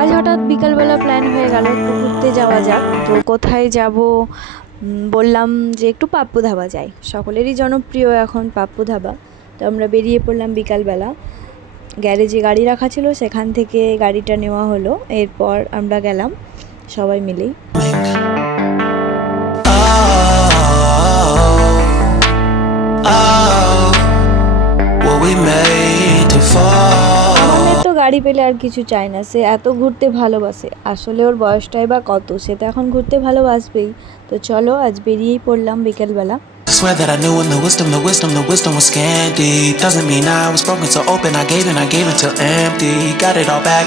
আজ হঠাৎ বিকালবেলা প্ল্যান হয়ে গেল একটু ঘুরতে যাওয়া যাক। তো কোথায় যাব বললাম যে একটু পাপ্পু ধাবা যাই, সকলেরই জনপ্রিয় এখন পাপ্পু ধাবা। তো আমরা বেরিয়ে পড়লাম বিকালবেলা, গ্যারেজে গাড়ি রাখা ছিল সেখান থেকে গাড়িটা নেওয়া হলো, এরপর আমরা গেলাম সবাই মিলেই। আমাদের তো গাড়ি পেলে আর কিছু চাই না, সে এত ঘুরতে ভালোবাসে, আসলে ওর বয়সটাই বা কত, সে তো এখন ঘুরতে ভালোবাসবেই। তো চলো আজ বেরিয়েই পড়লাম বিকেলবেলা। Swear that I knew in the wisdom was scanty. Doesn't mean I was broken, so open. I gave it till empty. Got it all back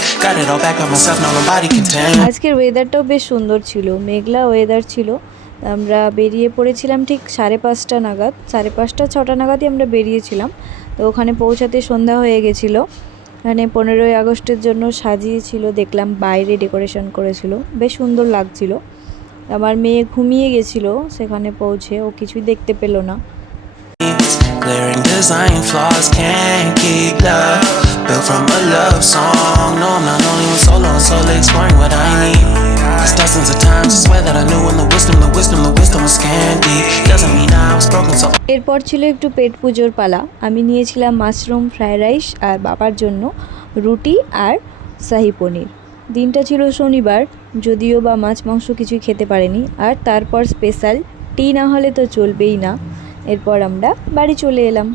by myself. Now nobody can tell. আজকের ওয়েদারটাও বেশ সুন্দর ছিল, মেঘলা weather ছিল। আমরা বেরিয়ে পড়েছিলাম ঠিক 5:30 নাগাদ, 5:30-6টা নাগাদই আমরা বেরিয়েছিলাম। তো ওখানে পৌঁছাতে সন্ধ্যা হয়ে গেছিলো। এখানে 15ই আগস্টের জন্য সাজিয়েছিল, দেখলাম বাইরে ডেকোরেশন করেছিল, বেশ সুন্দর লাগছিল। আমার মেয়ে ঘুমিয়ে গেছিলো সেখানে পৌঁছে, ও কিছুই দেখতে পেল না। Glaring design flaws can't keep love built from a love song. No, I'm not only one solo and slowly exploring what I need. Cause dozens of times I swear that I knew in the wisdom was scanty. Doesn't mean I was broken, so এরপর ছিল একটু পেট পুজোর পালা। আমি নিয়েছিলাম mushroom fried rice আর বাবার জন্য রুটি আর শাহি পনির। দিনটা ছিল শনিবার, যদিও বা মাছ মাংস কিছুই খেতে পারেনি। আর তারপর স্পেশাল টি না হলে তো চলবেই না। এরপর আমরা বাড়ি চলে এলাম।